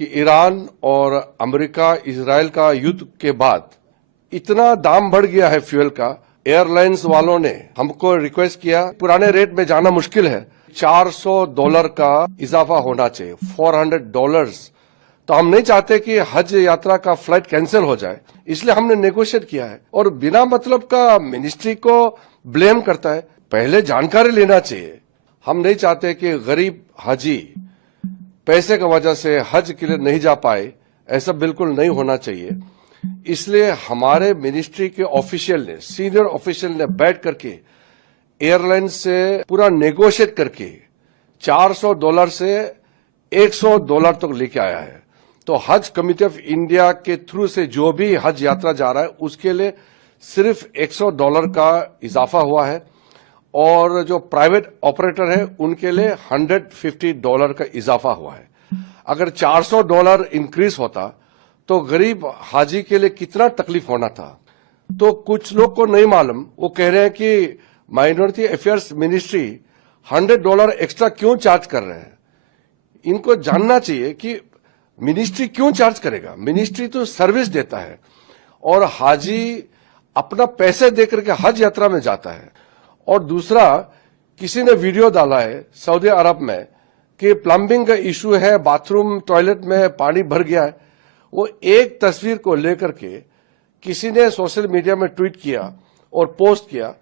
कि ईरान और America Israel का युद्ध के बाद इतना दाम बढ़ गया है फ्यूल का। एयरलाइंस वालों ने हमको रिक्वेस्ट किया, पुराने रेट में जाना मुश्किल है, $400 का इजाफा होना चाहिए, $400। तो हम नहीं चाहते कि हज यात्रा का फ्लाइट कैंसिल हो जाए, इसलिए हमने नेगोशिएट किया है। और बिना मतलब का मिनिस्ट्री को ब्लेम करता है, पहले जानकारी लेना चाहिए। हम नहीं चाहते कि गरीब हाजी पैसे की वजह से हज के लिए नहीं जा पाए, ऐसा बिल्कुल नहीं होना चाहिए। इसलिए हमारे मिनिस्ट्री के ऑफिशियल ने, सीनियर ऑफिशियल ने बैठ करके एयरलाइन से पूरा नेगोशिएट करके $400 से $100 तक लेके आया है। तो हज कमेटी ऑफ इंडिया के थ्रू से जो भी हज यात्रा जा रहा है उसके लिए सिर्फ $100 का इजाफा हुआ है, और जो प्राइवेट ऑपरेटर है उनके लिए $150 का इजाफा हुआ है। अगर $400 इंक्रीज होता तो गरीब हाजी के लिए कितना तकलीफ होना था। तो कुछ लोग को नहीं मालूम, वो कह रहे हैं कि माइनॉरिटी अफेयर्स मिनिस्ट्री $100 एक्स्ट्रा क्यों चार्ज कर रहे हैं। इनको जानना चाहिए कि मिनिस्ट्री क्यों चार्ज करेगा। मिनिस्ट्री तो सर्विस देता है और हाजी अपना पैसे देकर के हज यात्रा में जाता है। और दूसरा, किसी ने वीडियो डाला है सऊदी अरब में कि प्लम्बिंग का इशू है, बाथरूम टॉयलेट में पानी भर गया है। वो एक तस्वीर को लेकर के किसी ने सोशल मीडिया में ट्वीट किया और पोस्ट किया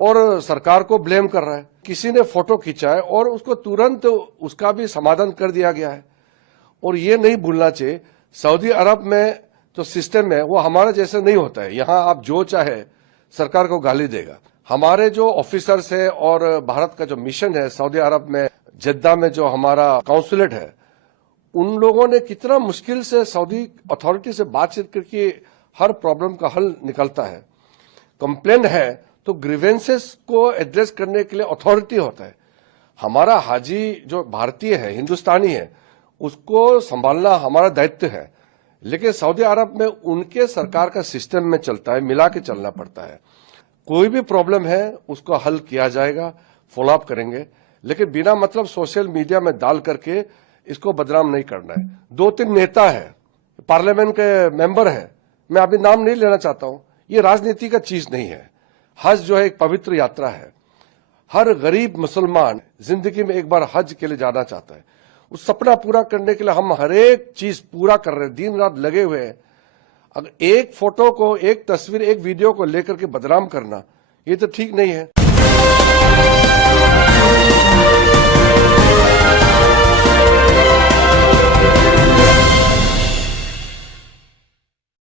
और सरकार को ब्लेम कर रहा है। किसी ने फोटो खींचा है और उसको तुरंत उसका भी समाधान कर दिया गया है। और ये नहीं भूलना चाहिए, सऊदी अरब में जो सिस्टम है वो हमारा जैसा नहीं होता है। यहाँ आप जो चाहे सरकार को गाली देगा। हमारे जो ऑफिसर्स है और भारत का जो मिशन है सऊदी अरब में, जद्दा में जो हमारा काउंसुलेट है, उन लोगों ने कितना मुश्किल से सऊदी अथॉरिटी से बातचीत करके हर प्रॉब्लम का हल निकलता है। कंप्लेन है तो ग्रीवेंसेस को एड्रेस करने के लिए अथॉरिटी होता है। हमारा हाजी जो भारतीय है, हिंदुस्तानी है, उसको संभालना हमारा दायित्व है। लेकिन सऊदी अरब में उनके सरकार का सिस्टम में चलता है, मिला के चलना पड़ता है। कोई भी प्रॉब्लम है उसको हल किया जाएगा, फॉलोअप करेंगे, लेकिन बिना मतलब सोशल मीडिया में डाल करके इसको बदनाम नहीं करना है। 2-3 नेता है, पार्लियामेंट के मेंबर है, मैं अभी नाम नहीं लेना चाहता हूं, ये राजनीति का चीज नहीं है। हज जो है एक पवित्र यात्रा है। हर गरीब मुसलमान जिंदगी में एक बार हज के लिए जाना चाहता है। उस सपना पूरा करने के लिए हम हर एक चीज पूरा कर रहे हैं, दिन रात लगे हुए हैं। अगर एक फोटो को, एक तस्वीर, एक वीडियो को लेकर के बदनाम करना, ये तो ठीक नहीं है।